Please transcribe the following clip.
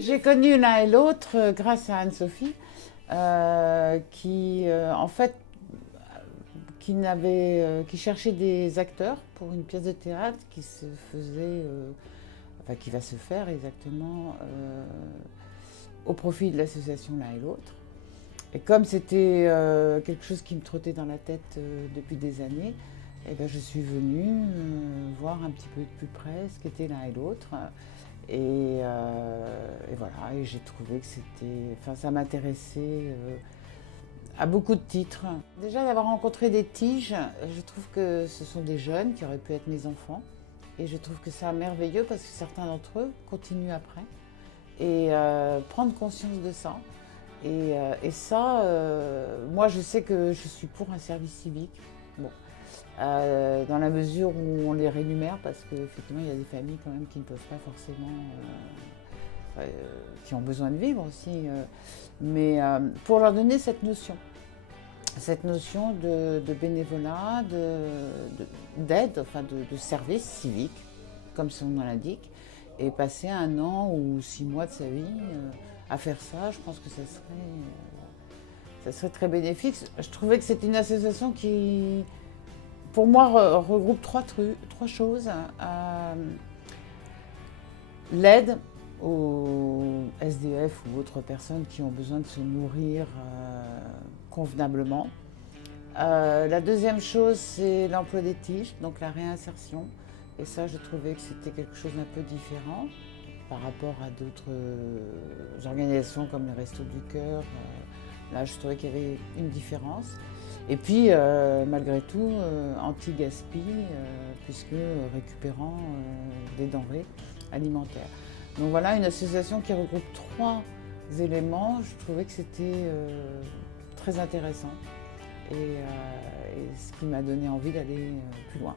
J'ai connu l'un et l'autre grâce à Anne-Sophie, qui, en fait, qui cherchait des acteurs pour une pièce de théâtre qui se faisait, enfin qui va se faire exactement au profit de l'association l'un et l'autre. Et comme c'était quelque chose qui me trottait dans la tête depuis des années, eh ben, je suis venue voir un petit peu de plus près ce qu'était l'un et l'autre. Et voilà, et j'ai trouvé que c'était, enfin, ça m'intéressait à beaucoup de titres. Déjà d'avoir rencontré des tiges, je trouve que ce sont des jeunes qui auraient pu être mes enfants. Et je trouve que c'est merveilleux parce que certains d'entre eux continuent après. Et prendre conscience de ça. Et ça, moi je sais que je suis pour un service civique. Bon. Dans la mesure où on les rémunère, parce qu'effectivement il y a des familles quand même qui ne peuvent pas forcément, qui ont besoin de vivre aussi, mais pour leur donner cette notion de bénévolat, d'aide, enfin de service civique, comme son nom l'indique, et passer 1 an ou 6 mois de sa vie à faire ça, je pense que ça serait très bénéfique. Je trouvais que c'est une association qui, pour moi, regroupe trois choses. L'aide aux SDF ou autres personnes qui ont besoin de se nourrir convenablement. La deuxième chose, c'est l'emploi des tiges, donc la réinsertion. Et ça, je trouvais que c'était quelque chose d'un peu différent par rapport à d'autres organisations comme les Restos du Cœur. Là, je trouvais qu'il y avait une différence. Et puis, malgré tout, anti-gaspi, puisque récupérant des denrées alimentaires. Donc voilà, une association qui regroupe 3 éléments. Je trouvais que c'était très intéressant et ce qui m'a donné envie d'aller plus loin.